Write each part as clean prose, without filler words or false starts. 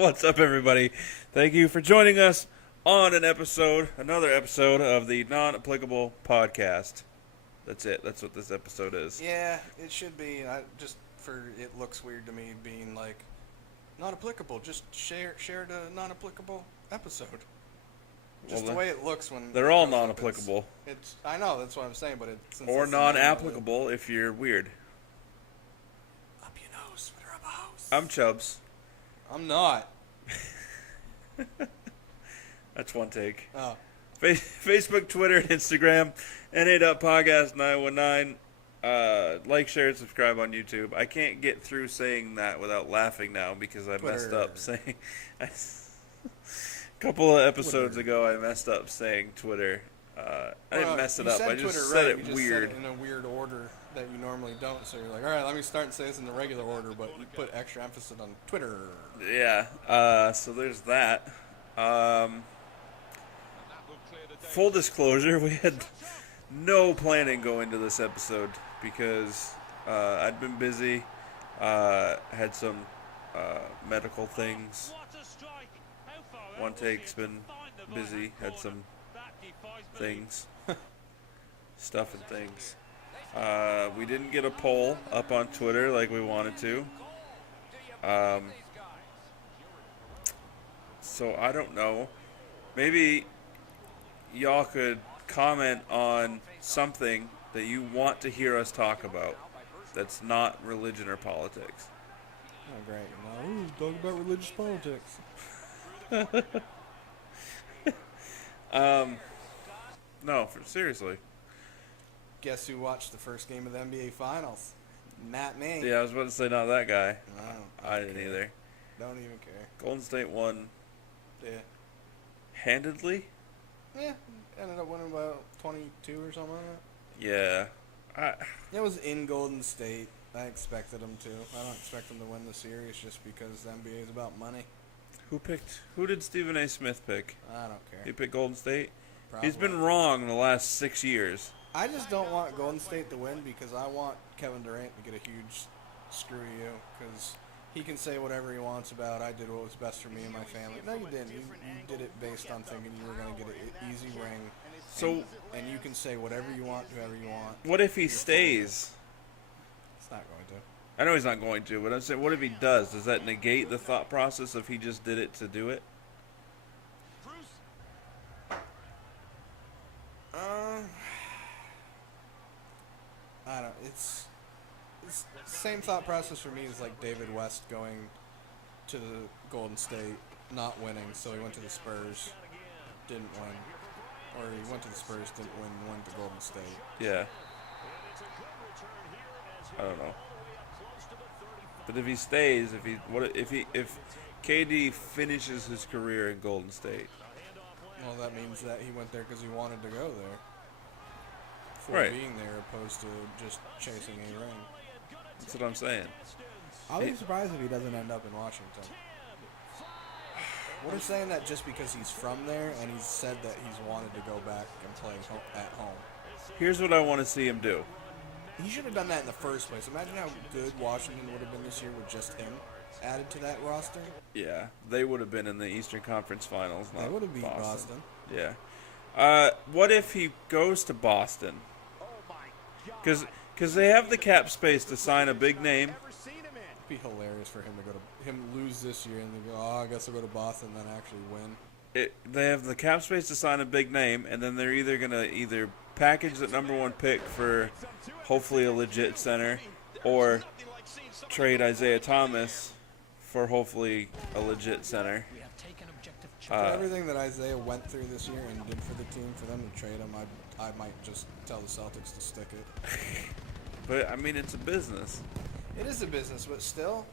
What's up, everybody? Thank you for joining us on another episode of the Non-Applicable Podcast. That's it. That's what this episode is. Yeah, it should be. It looks weird to me being like, not applicable. Just share the non-applicable episode. Just the way it looks when they're all non-applicable. I know, that's what I'm saying, but or non-applicable if you're weird. Up your nose, sweater up a house. I'm Chubbs. I'm not. That's one take. Oh. Facebook, Twitter, and Instagram, NA.podcast 919. Like, share, and subscribe on YouTube. I can't get through saying that without laughing now because I messed up saying. A couple of episodes ago, I messed up saying Twitter. I didn't mess it up. I just said it weird. Said it in a weird order that you normally don't. So you're like, all right, let me start and say this in the regular order, but you put extra emphasis on Twitter. Yeah. So there's that. Full disclosure, we had no planning going into this episode because I'd been busy, had some medical things. One take's been busy, had some things, stuff and things. We didn't get a poll up on Twitter like we wanted to. So I don't know. Maybe y'all could comment on something that you want to hear us talk about that's not religion or politics. Oh, great. No, talk about religious politics. No, seriously. Guess who watched the first game of the NBA Finals? Not me. Yeah, I was about to say not that guy. No, I didn't either. Don't even care. Golden State won. Yeah. Handedly? Yeah, ended up winning about 22 or something like that. Yeah. It was in Golden State. I expected them to. I don't expect them to win the series just because the NBA is about money. Who did Stephen A. Smith pick? I don't care. He picked Golden State? Probably. He's been wrong the last 6 years. I just don't want Golden State to win because I want Kevin Durant to get a huge screw you because he can say whatever he wants about I did what was best for me and my family. No, you didn't. You did it based on thinking you were going to get an easy ring. And you can say whatever you want, whoever you want. What if he stays? It's not going to. I know he's not going to, but I'm saying, what if he does? Does that negate the thought process of he just did it to do it? I don't. It's the same thought process for me as like David West going to the Golden State, not winning, so he went to the Spurs, didn't win, or he went to the Spurs, didn't win, went to Golden State. Yeah. I don't know. But if he stays, if KD finishes his career in Golden State, well, that means that he went there because he wanted to go there. For right. Being there, opposed to just chasing a ring. That's what I'm saying. I'll be surprised if he doesn't end up in Washington. What if saying that just because he's from there and he's said that he's wanted to go back and play at home? Here's what I want to see him do. He should have done that in the first place. Imagine how good Washington would have been this year with just him added to that roster. Yeah, they would have been in the Eastern Conference Finals. They would have beat Boston. Yeah. What if he goes to Boston? Because they have the cap space to sign a big name. It'd be hilarious for him to lose this year and then go, I guess I'll go to Boston and then actually win. They have the cap space to sign a big name, and then they're either going to package the number one pick for hopefully a legit center or trade Isaiah Thomas for hopefully a legit center. Everything that Isaiah went through this year and did for the team, for them to trade him, I might just tell the Celtics to stick it. But, I mean, it's a business. It is a business, but still,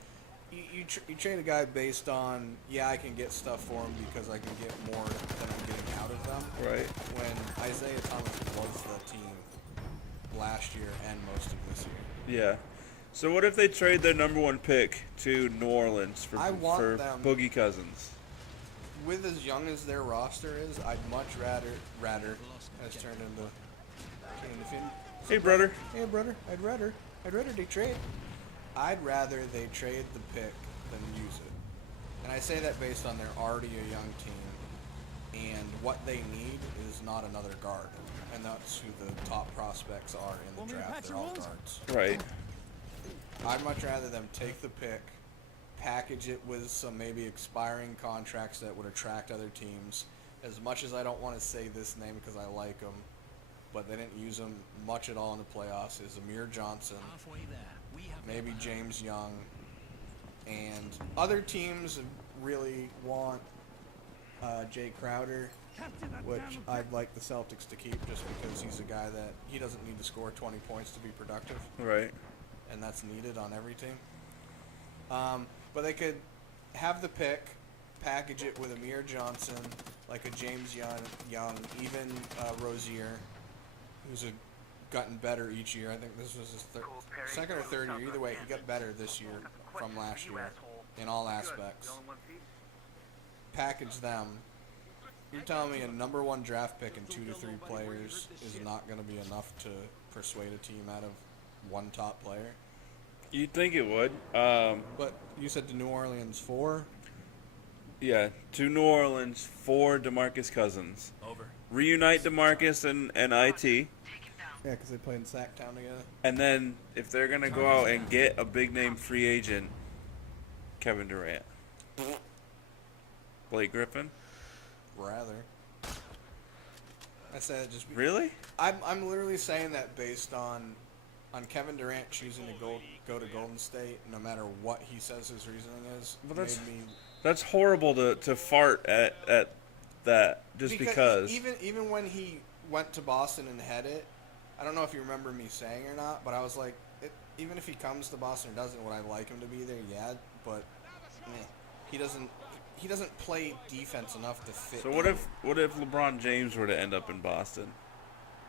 you trade a guy based on, I can get stuff for him because I can get more than I'm getting out of them. Right. When Isaiah Thomas was the team last year and most of this year. Yeah. So what if they trade their number one pick to New Orleans for Boogie Cousins? With as young as their roster is, I'd much rather has turned into Hey brother. Hey brother. I'd rather they trade. I'd rather they trade the pick than use it. And I say that based on they're already a young team, and what they need is not another guard. And that's who the top prospects are in the draft. They're all guards. Right. I'd much rather them take the pick, package it with some maybe expiring contracts that would attract other teams. As much as I don't want to say this name because I like him, but they didn't use him much at all in the playoffs, is Amir Johnson, maybe James Young, and other teams really want Jay Crowder, which I'd like the Celtics to keep just because he's a guy that he doesn't need to score 20 points to be productive. Right. And that's needed on every team. But they could have the pick, package it with Amir Johnson, like a James Young, even Rozier, who's gotten better each year. I think this was his second or third year. Either way, he got better this year from last year in all aspects. Package them. You're telling me a number 1 draft pick and 2 to 3 players is not going to be enough to persuade a team out of one top player? You'd think it would. But you said to New Orleans 4? Yeah, to New Orleans for DeMarcus Cousins. Over. Reunite DeMarcus and IT. Yeah, because they played in Sacktown together. And then if they're going to go out and get a big-name free agent, Kevin Durant. Blake Griffin? Rather. I said it just... Really? I'm literally saying that based on Kevin Durant choosing to go to Golden State, no matter what he says his reasoning is. Well, that's horrible to fart at that just because. Even when he went to Boston and had it, I don't know if you remember me saying or not, but I was like, even if he comes to Boston or doesn't, would I like him to be there? Yeah, but he doesn't play defense enough to fit. So what if LeBron James were to end up in Boston?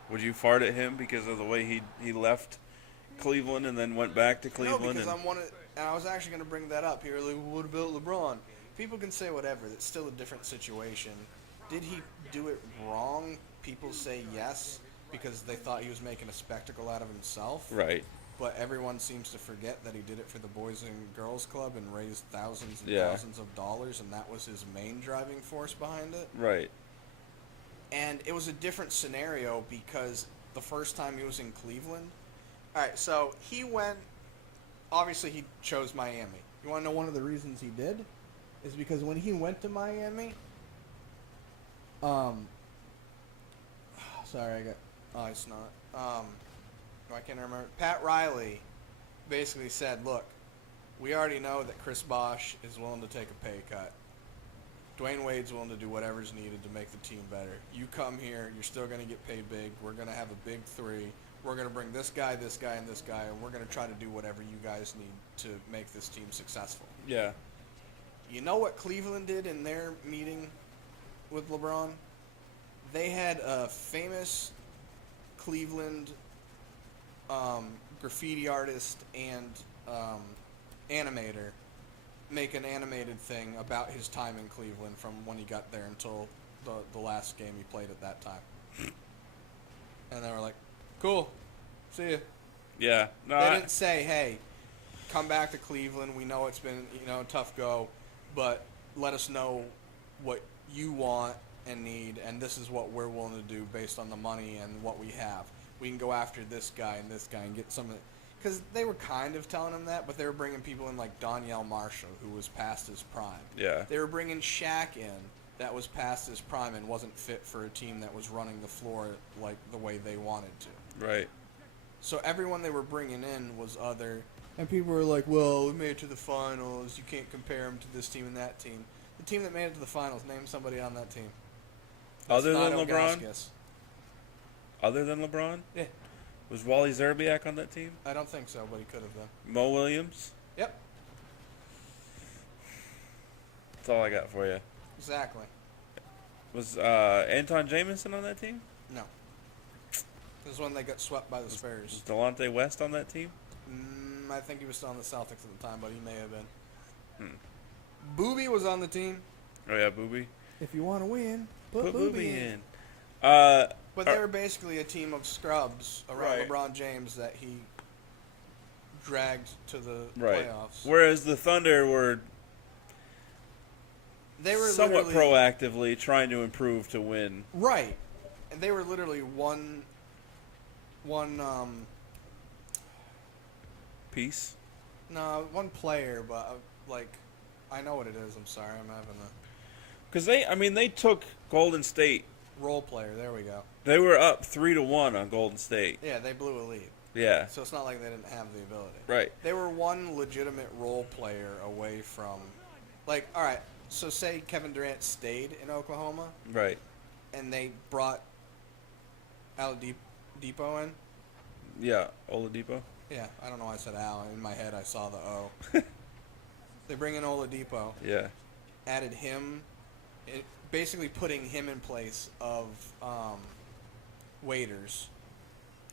Would you fart at him because of the way he left Cleveland and then went back to Cleveland? No, because and I was actually going to bring that up here. Like, what about LeBron? People can say whatever. It's still a different situation. Did he do it wrong? People say yes because they thought he was making a spectacle out of himself. Right. But everyone seems to forget that he did it for the Boys and Girls Club and raised thousands and thousands of dollars, and that was his main driving force behind it. Right. And it was a different scenario because the first time he was in Cleveland... All right, so he went... Obviously, he chose Miami. You want to know one of the reasons he did? Is because when he went to Miami... Sorry, I got... Oh, it's not. I can't remember. Pat Riley basically said, look, we already know that Chris Bosh is willing to take a pay cut. Dwayne Wade's willing to do whatever's needed to make the team better. You come here, you're still going to get paid big. We're going to have a big 3. We're going to bring this guy, and this guy, and we're going to try to do whatever you guys need to make this team successful. Yeah. You know what Cleveland did in their meeting with LeBron? They had a famous Cleveland graffiti artist and animator make an animated thing about his time in Cleveland from when he got there until the last game he played at that time. And they were like, cool, see ya. Yeah. No, they didn't say, hey, come back to Cleveland. We know it's been a tough go, but let us know what you want and need, and this is what we're willing to do based on the money and what we have. We can go after this guy and get some of it. Because they were kind of telling him that, but they were bringing people in like Donyell Marshall, who was past his prime. Yeah. They were bringing Shaq in that was past his prime and wasn't fit for a team that was running the floor like the way they wanted to. Right. So everyone they were bringing in was other. And people were like, well, we made it to the finals. You can't compare them to this team and that team. The team that made it to the finals, name somebody on that team. Other than not LeBron? Ilgauskas. Other than LeBron? Yeah. Was Wally Zerbiak on that team? I don't think so, but he could have been. Mo Williams? Yep. That's all I got for you. Exactly. Was Anton Jamison on that team? No. This is when they got swept by the Was Spurs. Delonte West on that team? I think he was still on the Celtics at the time, but he may have been. Hmm. Boobie was on the team. Oh, yeah, Boobie. If you want to win, Put Boobie in. But they were basically a team of scrubs around Right. LeBron James that he dragged to the Right. playoffs. Whereas the Thunder were They were somewhat literally, proactively trying to improve to win. right, and they were literally one Piece. no, one player, but like, I know what it is. I'm sorry, I'm having Because they took Golden State. a role player. There we go. They were up 3-1 on Golden State. Yeah, they blew a lead. Yeah. So it's not like they didn't have the ability. Right. They were one legitimate role player away from, like, all right. So say Kevin Durant stayed in Oklahoma, Right. and they brought Oladipo in. Yeah. Oladipo. Yeah, I don't know why I said Al. In my head, I saw the O. They bring in Oladipo, Yeah. added him, basically putting him in place of Waiters,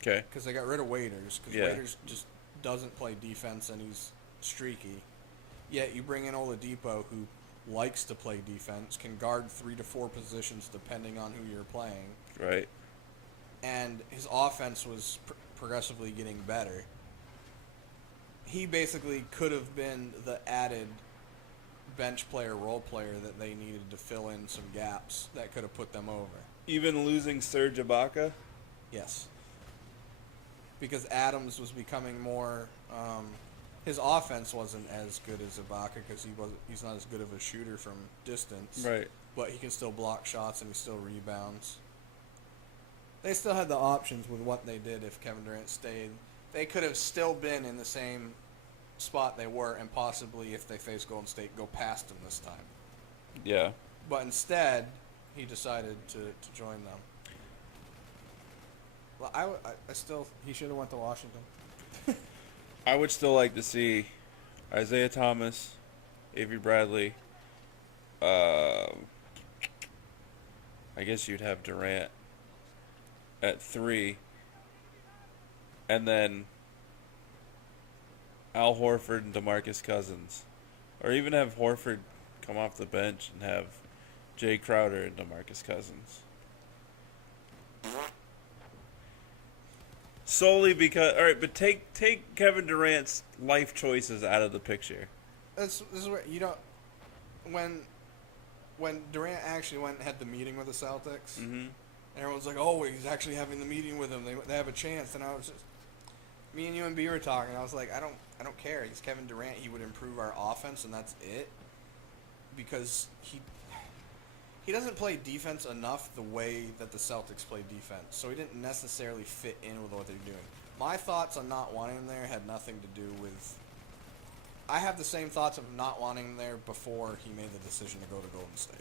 Okay. because they got rid of Waiters, because Yeah. Waiters just doesn't play defense and he's streaky. Yet you bring in Oladipo, who likes to play defense, can guard 3 to 4 positions depending on who you're playing, Right. and his offense was progressively getting better. He basically could have been the added bench player, role player that they needed to fill in some gaps that could have put them over. Even losing Serge Ibaka. Yes. Because Adams was becoming more. His offense wasn't as good as Ibaka because he's not as good of a shooter from distance. Right. But he can still block shots and he still rebounds. They still had the options with what they did if Kevin Durant stayed. They could have still been in the same spot they were, and possibly, if they face Golden State, go past them this time. Yeah. But instead, he decided to join them. Well, I still, he should have went to Washington. I would still like to see Isaiah Thomas, Avery Bradley. I guess you'd have Durant at 3, and then Al Horford and DeMarcus Cousins, or even have Horford come off the bench and have Jay Crowder and DeMarcus Cousins. Solely because, all right, but take Kevin Durant's life choices out of the picture. This is where you don't. When Durant actually went and had the meeting with the Celtics, Mm-hmm. everyone's like, "Oh, he's actually having the meeting with them. They have a chance." And I was just, me and you and B were talking. I was like, I don't care. He's Kevin Durant. He would improve our offense, and that's it. Because he doesn't play defense enough the way that the Celtics play defense. So he didn't necessarily fit in with what they're doing. My thoughts on not wanting him there had nothing to do with. I have the same thoughts of not wanting him there before he made the decision to go to Golden State.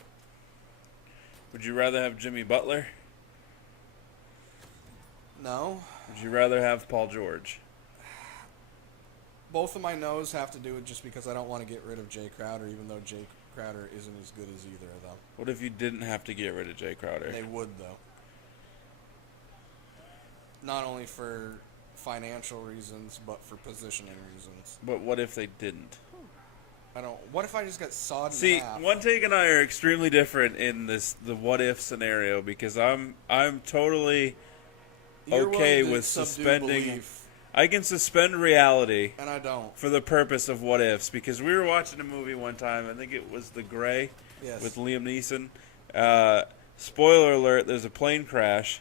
Would you rather have Jimmy Butler? No. Would you rather have Paul George? Both of my no's have to do with just because I don't want to get rid of Jay Crowder, even though Jay Crowder isn't as good as either of them. What if you didn't have to get rid of Jay Crowder? They would, though. Not only for financial reasons, but for positioning reasons. But what if they didn't? What if I just got sawed in See, half? One Take and I are extremely different in the what if scenario because I'm totally You're okay willing to with subdue suspending. belief, I can suspend reality and I don't. for the purpose of what ifs because we were watching a movie one time. I think it was The Gray Yes. with Liam Neeson. Spoiler alert: there's a plane crash,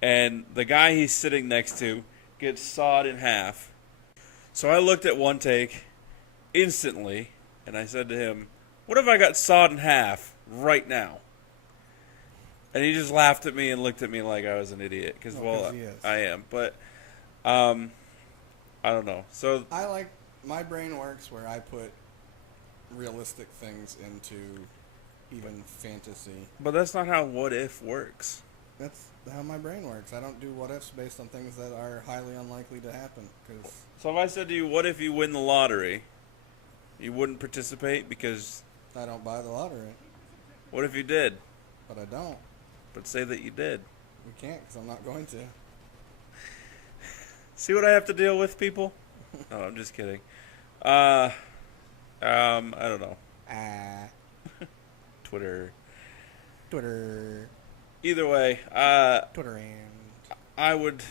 and the guy he's sitting next to gets sawed in half. So I looked at One Take instantly, and I said to him, "What if I got sawed in half right now?" And he just laughed at me and looked at me like I was an idiot. Because, well, he is. I am. But, I don't know. So, My brain works where I put realistic things into even fantasy. but that's not how what if works. That's how my brain works. I don't do what ifs based on things that are highly unlikely to happen. Because So if I said to you, what if you win the lottery? You wouldn't participate because I don't buy the lottery. what if you did? But I don't. But say that you did. We can't because I'm not going to. See what I have to deal with, people? No, I'm just kidding. I don't know. Twitter. Either way, Twitter and... I would,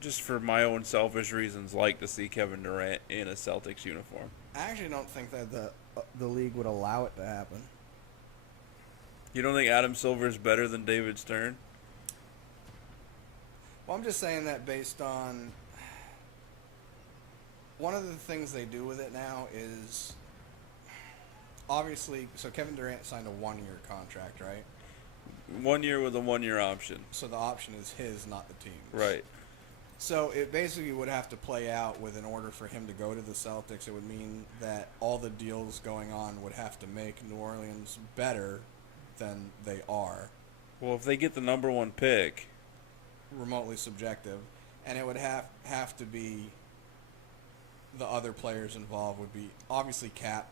just for my own selfish reasons, like to see Kevin Durant in a Celtics uniform. I actually don't think that the league would allow it to happen. You don't think Adam Silver is better than David Stern? Well, I'm just saying that based on one of the things they do with it now is obviously, so Kevin Durant signed a 1-year contract, right? 1 year with a 1-year option. So the option is his, not the team's. Right. So it basically would have to play out with, in order for him to go to the Celtics, it would mean that all the deals going on would have to make New Orleans better than they are. Well, if they get the number 1 pick, Remotely subjective, and it would have to be the other players involved would be obviously cap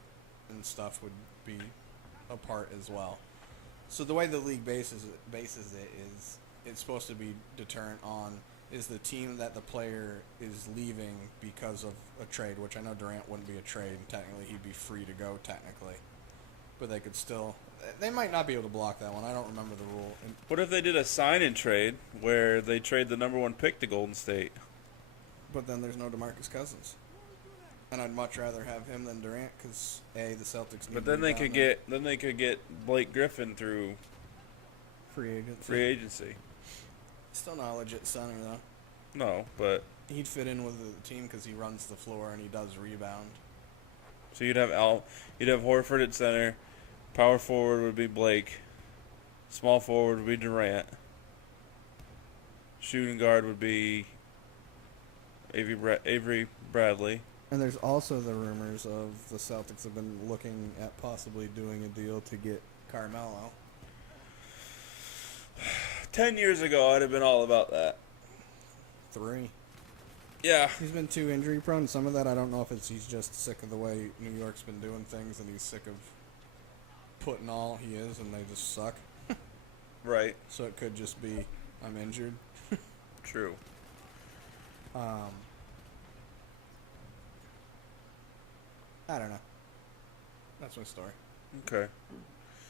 and stuff would be a part as well. So the way the league bases it is it's supposed to be deterrent on is the team that the player is leaving because of a trade, which I know Durant wouldn't be a trade. Technically, he'd be free to go technically, but they could still. They might not be able to block that one. I don't remember the rule. what if they did a sign-in trade where they trade the number 1 pick to Golden State? But then there's no DeMarcus Cousins, and I'd much rather have him than Durant because the Celtics need. But then they could get Blake Griffin through free agency. Still not a legit center though. No, but He'd fit in with the team because he runs the floor and he does rebound. so you'd have Horford at center, power forward would be Blake, small forward would be Durant, shooting guard would be Avery Bradley. And there's also the rumors of the Celtics have been looking at possibly doing a deal to get Carmelo. 10 years ago, I'd have been all about that. 3. Yeah. He's been too injury prone. Some of that I don't know if he's just sick of the way New York's been doing things and he's sick of putting all he is and they just suck. Right. So it could just be I'm injured. True. I don't know. That's my story. Okay.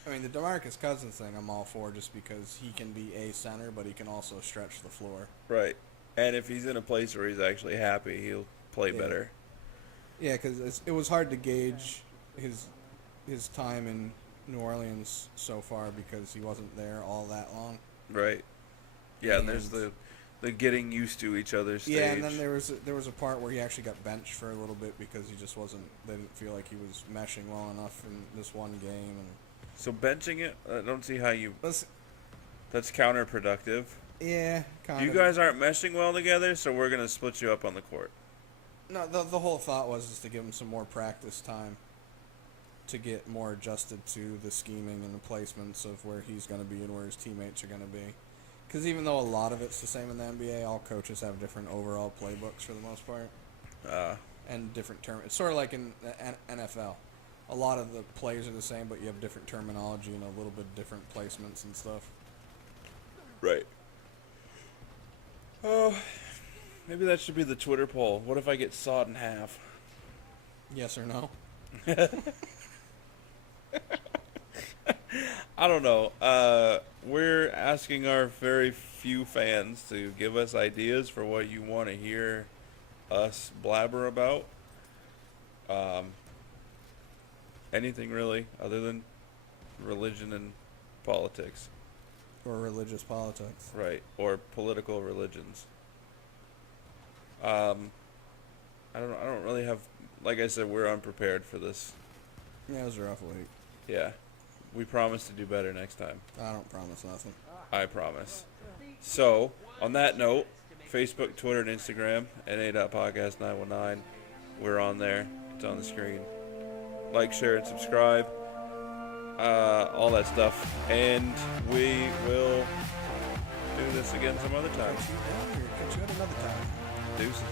I mean, the DeMarcus Cousins thing I'm all for just because he can be a center, but he can also stretch the floor. Right. And if he's in a place where he's actually happy, he'll play better. Yeah, because it was hard to gauge his time in New Orleans so far because he wasn't there all that long. Right. Yeah, and there's the getting used to each other's stage. Yeah, and then there was a part where he actually got benched for a little bit because he just wasn't. They didn't feel like he was meshing well enough in this one game. And so benching it, I don't see how you. That's counterproductive. Yeah, kind of. You guys aren't meshing well together, so we're gonna split you up on the court. No, the whole thought was to give him some more practice time to get more adjusted to the scheming and the placements of where he's going to be and where his teammates are going to be. Because even though a lot of it's the same in the NBA, all coaches have different overall playbooks for the most part. And different terms. It's sort of like in the NFL. A lot of the players are the same, but you have different terminology and a little bit different placements and stuff. Right. Oh, maybe that should be the Twitter poll. What if I get sawed in half? Yes or no? I don't know. We're asking our very few fans to give us ideas for what you want to hear us blabber about. Anything really, other than religion and politics. Or religious politics. Right, or political religions. I don't really have. Like I said, we're unprepared for this. Yeah, it was a rough week. Yeah, we promise to do better next time. I don't promise nothing. I promise. So, on that note, Facebook, Twitter, and Instagram, NA.podcast919. We're on there. It's on the screen. Like, share, and subscribe. All that stuff. And we will do this again some other time. Catch you at another time. Deuces.